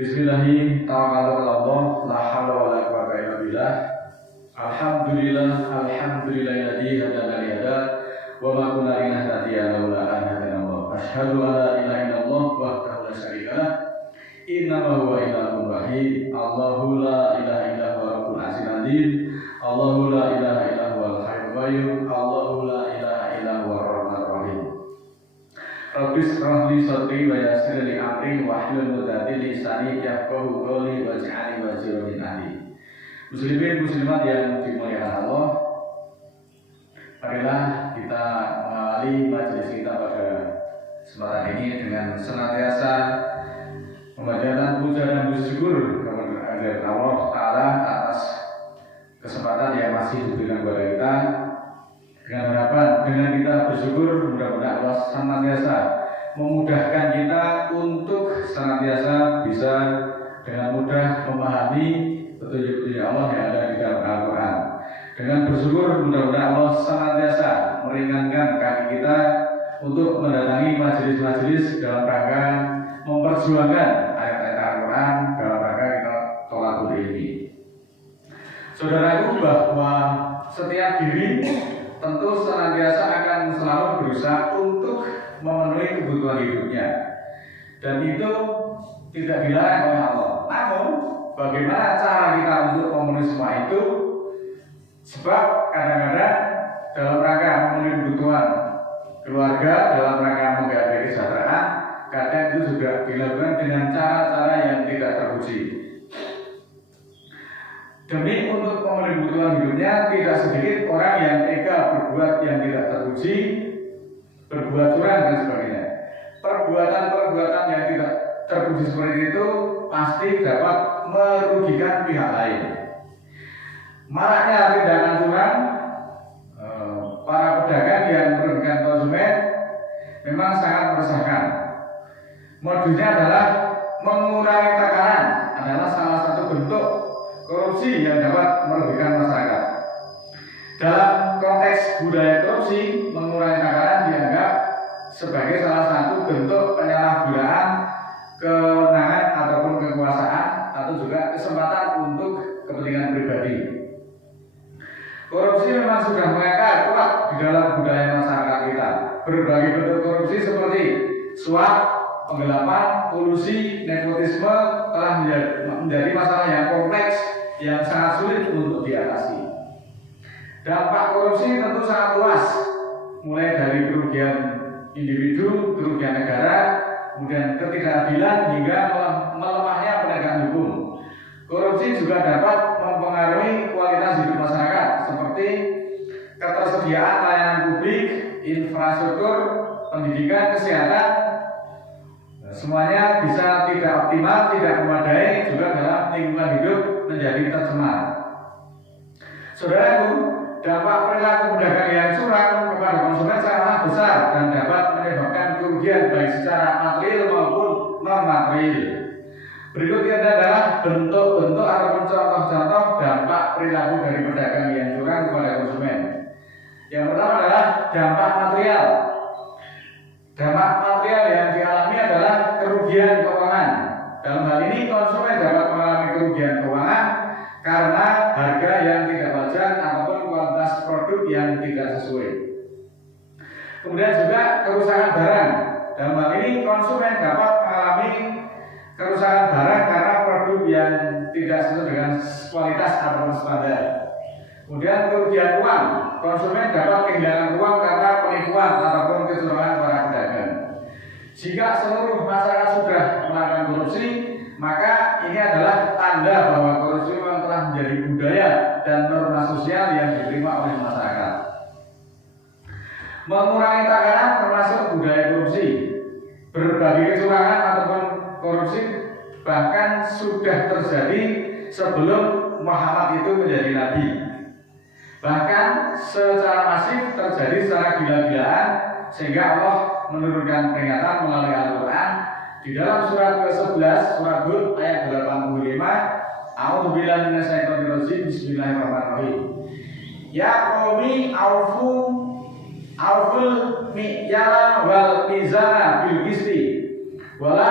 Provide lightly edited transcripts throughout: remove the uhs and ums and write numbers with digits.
Bismillahirrahmanirrahim. Tawakkaltu 'alallah, la haula wala quwwata illa billah. Alhamdulillahilladzi hadana li hada wa ma kunna linahtadiya laula an hadana Allah. Asyhadu an la ilaha illallah wahdahu la syarika lah. Innamaa huwa ilahun wahid. Allahu la ilaha illa huwa rabbul arsyil azim. Allahu la ilaha illa huwal hayyul qayyum. Allahu la ilaha illa huwar rahmanur rahim. Rabbi shrah li sadri wa yassir li amri wahlul 'uqdatam min lisani yafqahu qawli waj'alni waziran min ahli. Muslimin muslimat yang dimuliakan Allah, marilah kita mengawali majelis kita pada kesempatan ini dengan senantiasa memanjatkan puja dan bersyukur kepada Allah Ta'ala atas kesempatan yang masih diberikan kepada kita. Dengan harapan dengan kita bersyukur, mudah-mudahan Allah senantiasa memudahkan kita untuk senantiasa bisa dengan mudah memahami petunjuk-petunjuk Allah yang ada di dalam Al-Quran. Dengan bersyukur, mudah-mudahan Allah senantiasa meringankan kaki kita untuk mendatangi majelis-majelis dalam rangka memperjuangkan ayat-ayat Al-Quran dalam rangka kita tolakul ilmi. Saudaraku, bahwa setiap diri tentu senantiasa akan selalu berusaha untuk memenuhi kebutuhan hidupnya, dan itu tidak dilarang oleh Allah. Namun bagaimana cara kita untuk memenuhi semua itu? Sebab kadang-kadang dalam rangka memenuhi kebutuhan keluarga, dalam rangka menggapai kesejahteraan, kadang itu juga dilakukan dengan cara-cara yang tidak terpuji. Demi untuk memenuhi kebutuhan hidupnya, tidak sedikit orang yang tega berbuat yang tidak terpuji, berbuat curang dan sebagainya. Perbuatan-perbuatan yang tidak terpuji seperti itu pasti dapat merugikan pihak lain. Maraknya tindakan curang para pedagang yang merugikan konsumen memang sangat meresahkan. Modusnya adalah mengurangi tekanan, adalah salah satu bentuk korupsi yang dapat merugikan masyarakat. Dalam konteks budaya korupsi, mengurangi takaran dianggap sebagai salah satu bentuk penyalahgunaan kewenangan ataupun kekuasaan atau juga kesempatan untuk kepentingan pribadi. Korupsi memang sudah mengakar kuat di dalam budaya masyarakat kita. Berbagai bentuk korupsi seperti suap, penggelapan, kolusi, nepotisme telah menjadi masalah yang kompleks yang sangat sulit untuk diatasi. Dampak korupsi tentu sangat luas, mulai dari kerugian individu, kerugian negara, kemudian ketidakadilan hingga melemahnya penegakan hukum. Korupsi juga dapat mempengaruhi kualitas hidup masyarakat, seperti ketersediaan layanan publik, infrastruktur, pendidikan, kesehatan. Semuanya bisa tidak optimal, tidak memadai, juga dalam lingkungan hidup menjadi tercemar. Saudaraku, dampak perilaku pedagang yang curang kepada konsumen sangatlah besar dan dapat menyebabkan kerugian baik secara material maupun non material. Berikutnya adalah bentuk-bentuk ataupun contoh-contoh dampak perilaku dari pedagang yang curang kepada konsumen. Yang pertama adalah dampak material. Dampak material yang dialami adalah kerugian keuangan. Dalam hal ini konsumen dapat mengalami kerugian keuangan karena harga yang tidak wajar ataupun kualitas produk yang tidak sesuai. Kemudian juga kerusakan barang. Dalam hal ini konsumen dapat mengalami kerusakan barang karena produk yang tidak sesuai dengan kualitas ataupun standar. Kemudian kerugian uang, konsumen dapat kehilangan uang karena penipuan ataupun kecurangan para pedagang. Jika seluruh masyarakat sudah melakukan korupsi, maka ini adalah tanda bahwa korupsi memang telah menjadi budaya dan norma sosial yang diterima oleh masyarakat. Mengurangi takaran termasuk budaya korupsi. Berbagai kecurangan ataupun korupsi bahkan sudah terjadi sebelum Muhammad itu menjadi nabi. Bahkan secara masif terjadi secara gila-gilaan, sehingga Allah menurunkan peringatan melalui Al-Quran di dalam surat ke-11 surat Hud ayat 85. A'udzubillahi minasyaitonir rajim. Bismillahirrahmanirrahim. Ya qaumi auful mi'yala wal mizana bil qisti wala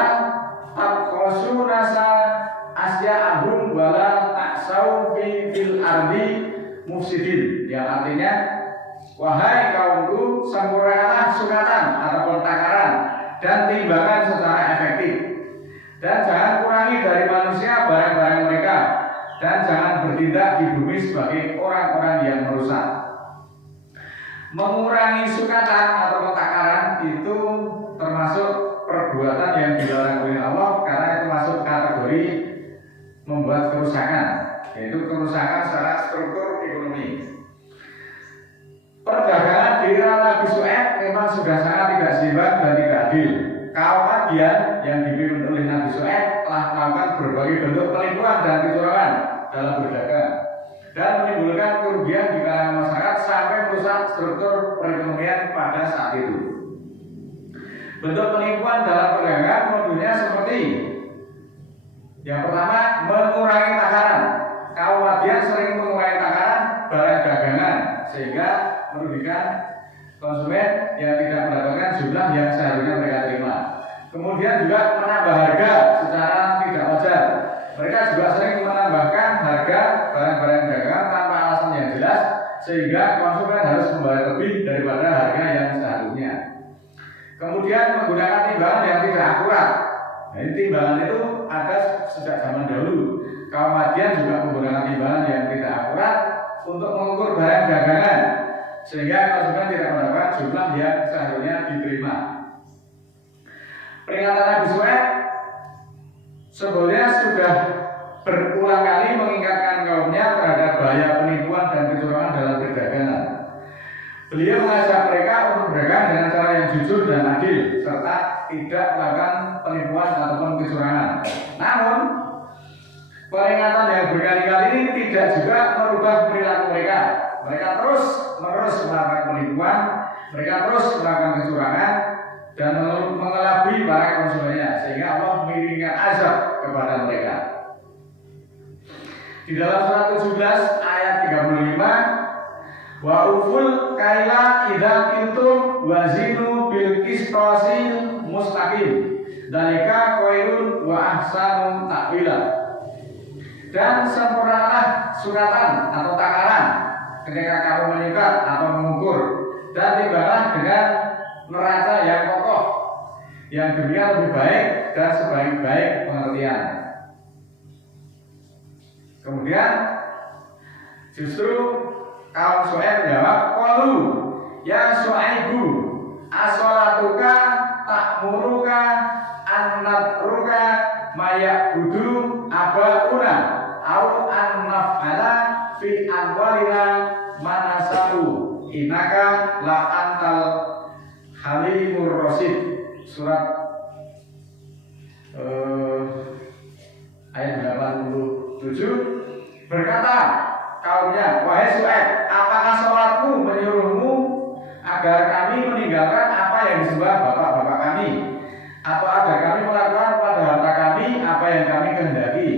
tabqasu nasa asya'ahum wala ta'sau fil ardi mufsidin, yang artinya wahai kaumku, sempurnakanlah sukatan ataupun takaran dan timbangan secara efektif, dan jangan kurangi dari manusia barang-barang mereka, dan jangan bertindak di bumi sebagai orang-orang yang merusak. Mengurangi sukatan atau takaran itu termasuk perbuatan yang dilarang oleh Allah, karena itu masuk kategori membuat kerusakan, yaitu kerusakan secara struktur ekonomi. Perdagangan di era Nabi Syuaib memang sudah sangat tidak seimbang dan tidak adil. Kaum Madian yang dipimpin oleh Nabi Syuaib telah melakukan berbagai bentuk penipuan dan kecurangan dalam berdagang dan menimbulkan kerugian di kalangan masyarakat sampai merusak struktur perekonomian pada saat itu. Bentuk penipuan dalam perdagangan modelnya seperti: yang pertama, mengurangi takaran. Kaum Madian sering mengurangi takaran barang dagangan sehingga merugikan konsumen yang tidak mendapatkan jumlah yang seharusnya mereka terima. Kemudian juga menambah harga secara tidak wajar. Mereka juga sering menambahkan harga barang-barang dagangan tanpa alasan yang jelas, sehingga konsumen harus membayar lebih daripada harga yang seharusnya. Kemudian menggunakan timbangan yang tidak akurat. Nah, timbangan itu ada sejak zaman dahulu. Kaum Madian juga menggunakan timbangan yang tidak akurat untuk mengukur barang dagangan, sehingga konsumen tidak mendapatkan jumlah yang seharusnya diterima. Peringatan Nabi Syuaib sebetulnya sudah berulang kali mengingatkan kaumnya terhadap bahaya penipuan dan kecurangan dalam perdagangan. Beliau mengajak mereka untuk berdagang dengan cara yang jujur dan adil, serta tidak melakukan penipuan ataupun kecurangan. Namun, peringatan yang berkali-kali ini tidak juga merubah perilaku mereka. Mereka terus melakukan penipuan, mereka terus melakukan kecurangan dan mengelabui para konsumennya, sehingga Allah mengirimkan azab kepada mereka. Di dalam surat 17 ayat 35, wa uful kaila idza qiltum wazinu bil qistasil mustaqim dzalika khairun wa ahsanu ta'wila. Dan sempurnakanlah sukatan atau takaran ketika kamu menyikat atau mengukur, dan timbanganlah dengan neraca yang kokoh, yang demikian lebih baik dan sebaik-baik pengertian. Kemudian justru kaum Syuaib menjawab, qalu ya Syuaibu asolatuka ta'muruka an natruka ma ya'budu abauna au an naf'ala fi amwalina manasahu innaka la antal halimur rasyid. Surat ayat 87. Berkata kaumnya, wahai Syuaib, apakah sholatmu menyuruhmu agar kami meninggalkan apa yang disembah bapak-bapak kami, atau agar kami melakukan pada harta kami apa yang kami kehendaki?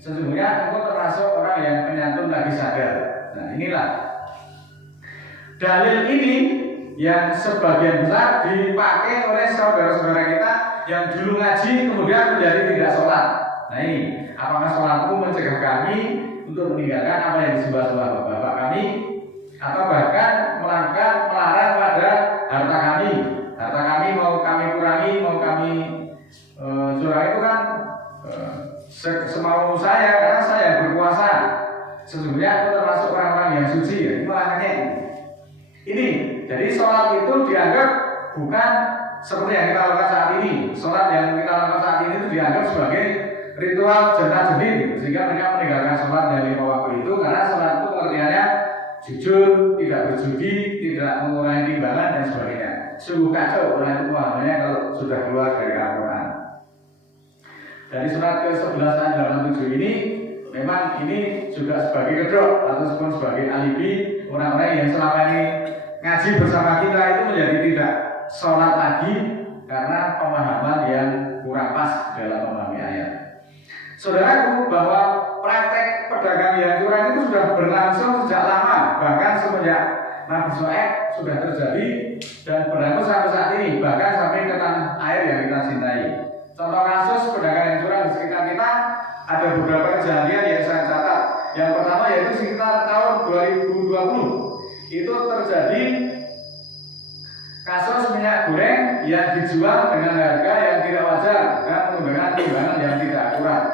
Sesungguhnya engkau termasuk orang yang penyantun lagi sadar. Nah, inilah dalil ini yang sebagian besar dipakai oleh saudara-saudara kita yang dulu ngaji kemudian menjadi tidak sholat. Nah, ini, apakah sholatmu mencegah kami untuk meninggalkan apa yang disembah-sembah bapak kami, atau bahkan melarang pada harta kami? Harta kami mau kami kurangi, mau kami curang, itu kan semau saya, karena saya berkuasa. Sesungguhnya aku termasuk orang-orang yang suci, ya. Makanya ini, jadi sholat itu dianggap bukan seperti yang kita lakukan saat ini. Sholat yang kita lakukan saat ini itu dianggap sebagai ritual jenah-jenin, sehingga mereka meninggalkan sholat dari 5 waktu itu, karena sholat itu pengertiannya jujur, tidak berjudi, tidak mengurangi timbangan dan sebagainya. Sungguh kacau oleh pemahamannya kalau sudah keluar dari Al-Quran. Dari surat ke-11 ayat 87 ini, memang ini juga sebagai kedok ataupun sebagai alibi orang-orang yang selama ini ngaji bersama kita itu menjadi tidak sholat lagi karena pemahaman yang kurang pas dalam memahami ayat. Saudaraku, bahwa praktek pedagang yang curang itu sudah berlangsung sejak lama, bahkan semenjak Nabi Syuaib sudah terjadi dan berlangsung sampai saat ini, bahkan sampai ke tanah air yang kita cintai. Contoh kasus pedagang kejadian yang saya catat. Yang pertama yaitu sekitar tahun 2020 itu terjadi kasus minyak goreng yang dijual dengan harga yang tidak wajar dan menggunakan timbangan yang tidak akurat.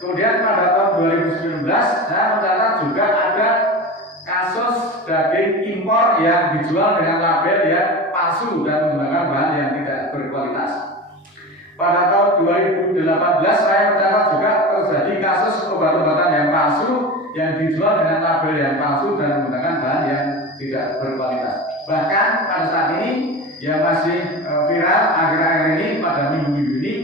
Kemudian pada tahun 2019 saya mencatat juga ada kasus daging impor yang dijual dengan label yang palsu dan menggunakan bahan yang tidak berkualitas. Pada tahun 2018 saya mencatat juga terjadi kasus obat-obatan yang palsu yang dijual dengan label yang palsu dan menggunakan bahan yang tidak berkualitas. Bahkan pada saat ini yang masih viral akhir-akhir ini pada minggu-minggu ini,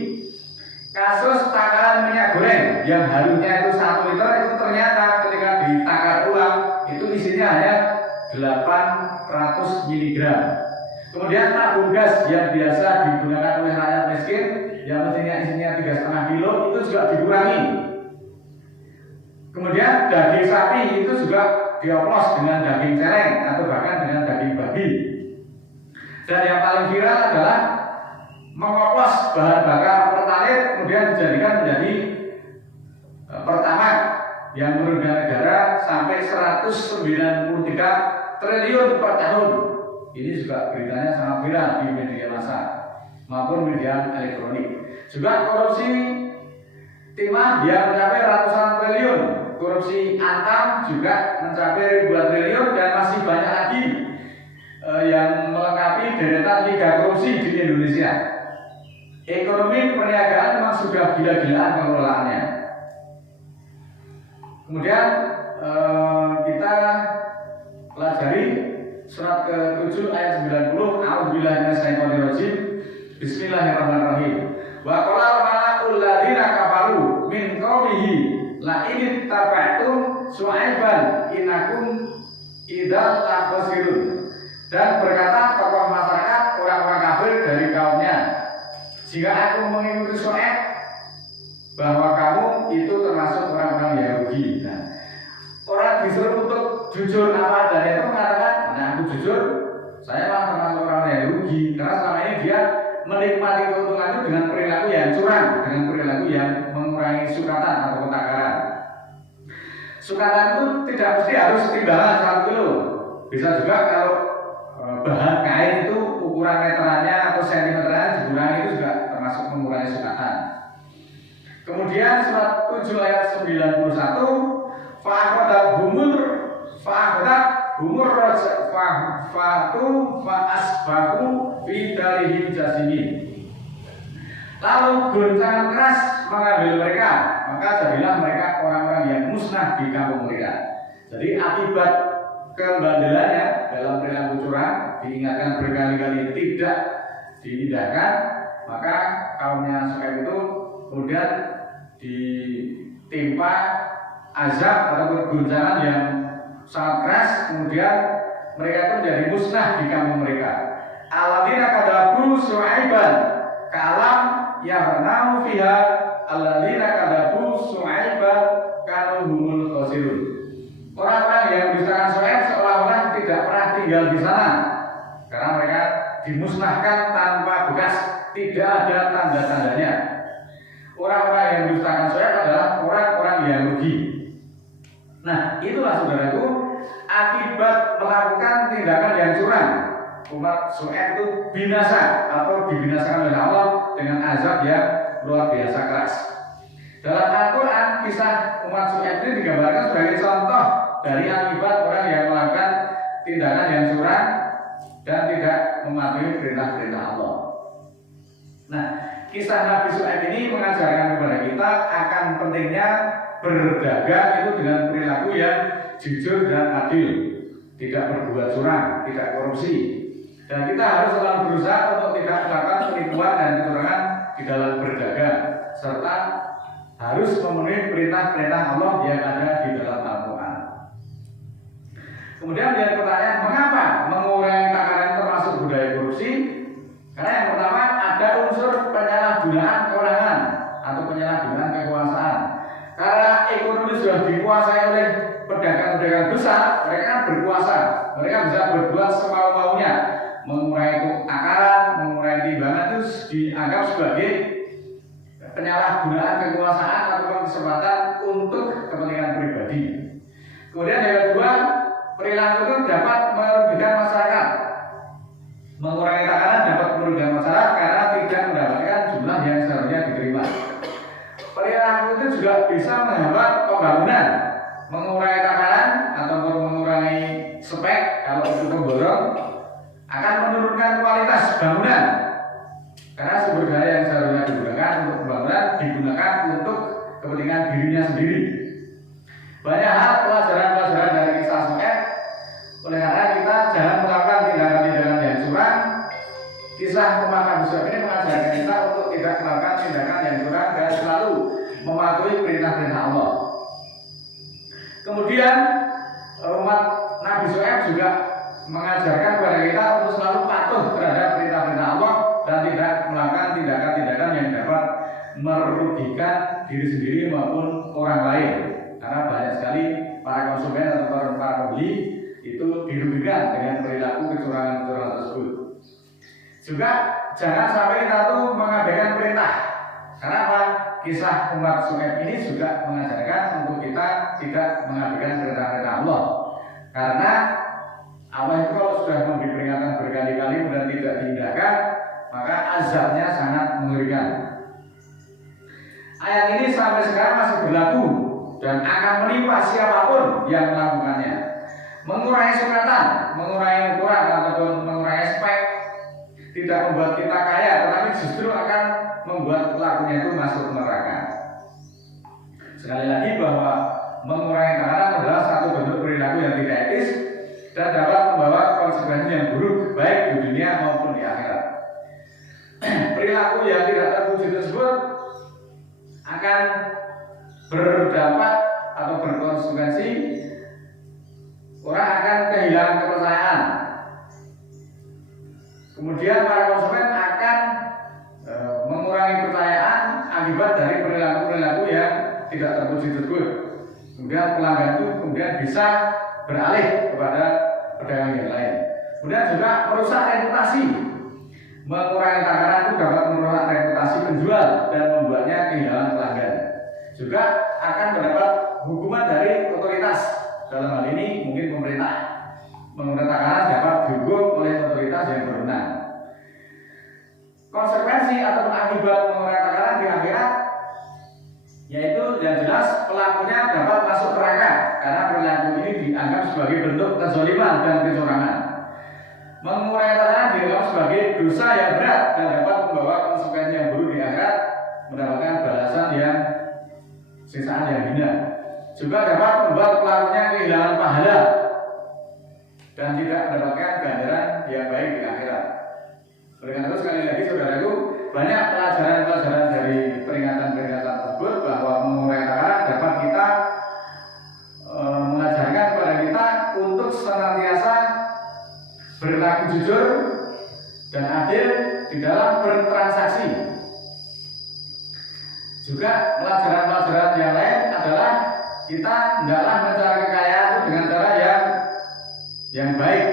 kasus takaran minyak goreng yang harusnya itu 1 liter itu ternyata ketika ditakar ulang itu isinya hanya 800 mg. Kemudian tabung gas yang biasa digunakan oleh rakyat miskin yang mestinya isinya 3,5 kilo itu juga dikurangi. Kemudian daging sapi itu juga dioplos dengan daging celeng atau bahkan dengan daging babi. Dan yang paling viral adalah mengoplos bahan bakar pertalite kemudian dijadikan menjadi pertamax yang merugikan negara sampai 193 triliun per tahun. Ini juga beritanya sangat viral di media massa maupun media elektronik. Juga korupsi timah yang mencapai ratusan triliun, korupsi Antam juga mencapai ribuan triliun, dan masih banyak lagi yang melengkapi deretan liga korupsi di Indonesia. Ekonomi perniagaan memang sudah gila-gilaan pengelolaannya. Kemudian kita pelajari surat ke-7 ayat 90. A'udzubillahi minasyaitonir rajim. Bismillahirrahmanirrahim. Wa qala al-mala'ul ladzina kafaru min qaumihi la in taba'tum Syu'aiban innakum idzal lakhasirun. Dan berkata tokoh masyarakat orang-orang kafir dari kaumnya, jika aku mengikuti Syu'aib, bahwa kamu itu termasuk orang-orang yang rugi. Nah, orang disuruh untuk jujur apa adanya itu mengatakan, nah aku jujur, saya malah termasuk orang yang rugi karena selama ini dia menikmati keuntungan itu dengan perilaku yang curang, dengan perilaku yang mengurangi sukatan atau ketakaran. Sukatan itu tidak mesti harus timbangan 1 kilo. Bisa juga kalau bahan kain itu ukuran meterannya atau sentimeternya dikurangi, itu juga termasuk mengurangi sukatan. Kemudian surat 7 ayat 91, humur raja fa'asbahu fi darihim jasimin. Lalu goncangan keras mengambil mereka, maka jadilah mereka orang-orang yang musnah di kampung mereka. Jadi akibat kebandelannya dalam perilaku curang diingatkan berkali-kali tidak diindahkan, maka kaumnya Syu'aib itu kemudian ditimpa azab atau goncangan yang sangat keras, kemudian mereka itu menjadi musnah di kampung mereka. Alladzina kadabu Syu'aiban ka'alam yahnau fiha alladzina kadabu Syu'aiban kanu humul khasirun. Orang-orang yang mendustakan Syu'aib seolah-olah tidak pernah tinggal di sana karena mereka dimusnahkan tanpa bekas, tidak ada tanda-tandanya. Orang-orang yang mendustakan Syu'aib adalah orang-orang yang rugi. Nah, itulah saudaraku, akibat melakukan tindakan yang curang, umat Syu'aib itu binasa atau dibinasakan oleh Allah dengan azab yang luar biasa keras. Dalam Al-Quran, kisah umat Syu'aib ini digambarkan sebagai contoh dari akibat orang yang melakukan tindakan yang curang dan tidak mematuhi perintah-perintah Allah. Nah, kisah Nabi Syu'aib ini mengajarkan kepada kita akan pentingnya berdagang itu dengan perilaku yang jujur dan adil, tidak berbuat curang, tidak korupsi. Dan kita harus selalu berusaha untuk tidak melakukan penipuan dan kecurangan di dalam berdagang, serta harus memenuhi perintah-perintah Allah yang ada di dalam Al-Quran. Kemudian ada pertanyaan, mengapa mengurangi takaran termasuk budaya korupsi? Karena yang pertama ada unsur penyalahgunaan kewenangan atau penyalahgunaan kekuasaan. Karena ekonomi sudah dikuasai oleh pedagang-pedagang besar, mereka kan berkuasa, mereka bisa berbuat semau-maunya, mengurangi takaran, mengurangi timbangan itu dianggap sebagai penyalahgunaan kekuasaan atau kesempatan untuk kepentingan pribadi. Kemudian yang kedua, perilaku itu dapat merugikan masyarakat. Mengurangi tekanan dapat merugikan masyarakat karena tidak mendapatkan jumlah yang seharusnya diterima. Perilaku itu juga bisa menghambat pembangunan, mengurangi tekanan atau mengurangi spek kalau itu pemborong, akan menurunkan kualitas bangunan karena sumber daya yang seharusnya digunakan untuk pembangunan digunakan untuk kepentingan dirinya sendiri. Banyak hal pelajaran-pelajaran dari kisah Su'aib. Oleh karena kita jangan melakukan tindakan-tindakan yang curang. Kisah umat Nabi Su'aib ini mengajarkan kita untuk tidak melakukan tindakan yang curang dan selalu mematuhi perintah-perintah Allah. Kemudian umat Nabi Su'aib juga mengajarkan kepada kita untuk selalu patuh terhadap perintah-perintah Allah dan tidak melakukan tindakan-tindakan yang dapat merugikan diri sendiri maupun orang lain. Karena banyak sekali para konsumen atau para pembeli itu dirugikan dengan perilaku kecurangan-kecurangan tersebut. Juga jangan sampai kita tuh mengabaikan perintah. Karena apa? Kisah umat Su'aib ini juga mengajarkan untuk kita tidak mengabaikan perintah-perintah Allah. Karena Allah itu kalau sudah memberi peringatan berkali-kali dan tidak diindahkan, maka azabnya sangat mengerikan. Ayat ini sampai sekarang masih berlaku dan akan menimpa siapapun yang melakukannya. Mengurangi sukatan, mengurangi ukuran ataupun mengurangi spek tidak membuat kita kaya, tetapi justru akan membuat pelakunya itu masuk neraka. Sekali lagi bahwa mengurangi tekanan adalah satu bentuk perilaku yang tidak etis dan dapat membawa konsekuensi yang buruk baik di dunia maupun di akhirat. Perilaku yang tidak terpuji tersebut akan berdampak atau berkonsekuensi orang akan kehilangan kepercayaan. Kemudian para konsumen akan mengurangi kepercayaan akibat dari perilaku-perilaku yang tidak terpuji tersebut. Kemudian pelanggan itu kemudian bisa beralih kepada pedagang yang lain. Kemudian juga merusak reputasi. Mengurangi takaran itu dapat merusak reputasi penjual dan membuatnya kehilangan pelanggan. Juga akan mendapat hukuman dari otoritas. Dalam hal ini mungkin pemerintah. Mengurangi takaran dapat dihukum oleh otoritas yang berwenang. Konsekuensi atau akibat mengurangi takaran di akhirat yaitu yang jelas pelakunya dapat masuk neraka karena perilaku ini dianggap sebagai bentuk kezaliman dan kecurangan. Mengurangi takaran dianggap sebagai dosa yang berat dan dapat membawa konsekuensi yang buruk di akhirat, mendapatkan balasan yang siksaan yang hina. Juga dapat membuat pelakunya kehilangan pahala dan tidak mendapatkan ganjaran yang baik di akhirat. Oleh karena itu sekali lagi saudaraku, banyak pelajaran-pelajaran dari peringatan-peringatan tersebut bahwa mengurangi takaran dapat kita mengajarkan kepada kita untuk senantiasa berlaku jujur dan adil di dalam bertransaksi. Juga pelajaran-pelajaran yang lain adalah kita hendaklah mencari kekayaan itu dengan cara yang baik,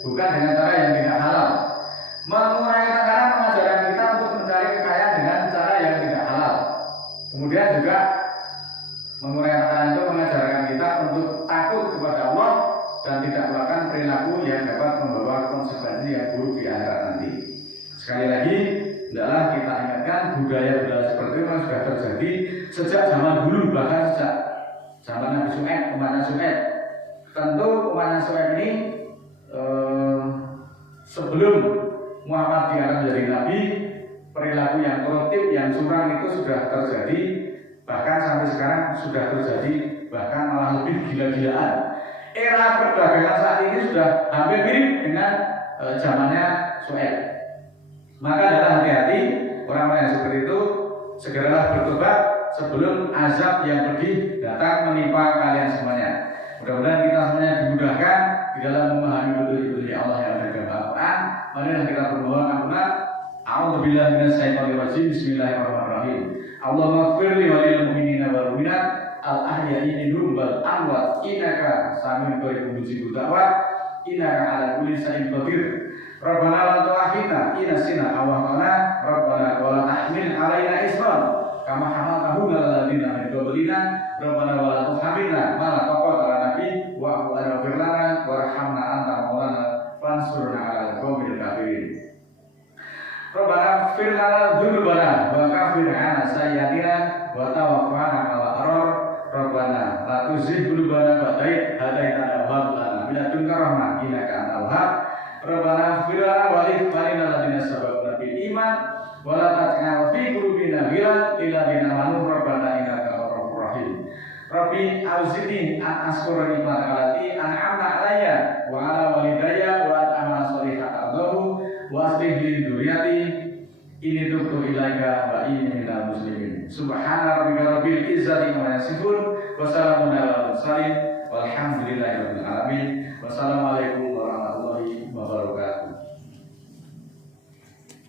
bukan dengan cara yang tidak halal. Mengurangi takaran mengajarkan kita untuk mencari kekayaan dengan cara yang tidak halal. Kemudian juga mengurangi takaran itu mengajarkan kita untuk takut kepada Allah dan tidak melakukan perilaku yang dapat membawa konsekuensi yang buruk di akhirat nanti. Sekali lagi, hendaklah kita ingatkan budaya-budaya seperti itu yang sudah terjadi sejak zaman dulu, bahkan sejak zaman Nabi Su'aib, umat Su'aib. Tentu umat Su'aib ini sebelum Muhammad diangkat menjadi nabi, perilaku yang koruptif, yang curang itu sudah terjadi, bahkan sampai sekarang sudah terjadi, bahkan malah lebih gila-gilaan. Era perdagangan saat ini sudah hampir mirip dengan zamannya Su'aib. Maka adalah hati-hati orang-orang yang seperti itu, segeralah bertobat sebelum azab yang pedih datang menimpa kalian semuanya. Mudah-mudahan kita semuanya dimudahkan di dalam memahami betul-betul Allah yang ada dalam Al-Quran. Marilah kita berdoa ampunan. A'udzubillahi minasyaitonir rajim. Bismillahirrahmanirrahim. Allahumma ighfirli wa lil mu'minina wal mu'minat al-ahya'i minhum wal amwat innaka sami'un qaribun mujibud da'wat innaka 'ala kulli syai'in qadir. Rabbana la tu'akhidna in nasina aw akhtana. Rabbana wa la tahmil 'alaina isran kama hamaltahu samahuna alladziina min qablina rabbana wa la tuhammilna ma la taqata lana bihi wa'fu 'anna waghfir lana warhamna anta maulana fansurna 'alal qaumil kafirin. Rabbana ighfir lana dzunubana wa kaffir 'anna sayyi'atina wa tawaffana 'alal abrar. Rabbana la tuzigh qulubana ba'da idh hadaytana wa hab lana min ladunka rahmah innaka antal wahhab. Rabbana ighfir lana wa li ikhwanina alladziina sabaquna bil iman wa la taj'al fi qulubina ghillan lil ladzina amanu rabbana innaka ghafurur rahim. Rabbi auzi'ni an ashkura ni'mataka allati an'amta 'alayya wa 'ala walidayya wa an a'mala shalihan tardahu wa aslih li dzurriyyati inni tubtu ilaika wa inni minal muslimin. Subhana rabbika rabbil izzati amma yasifun wa salamun alal mursalin walhamdulillahi rabbil alamin. Wassalamualaikum warahmatullahi wabarakatuh.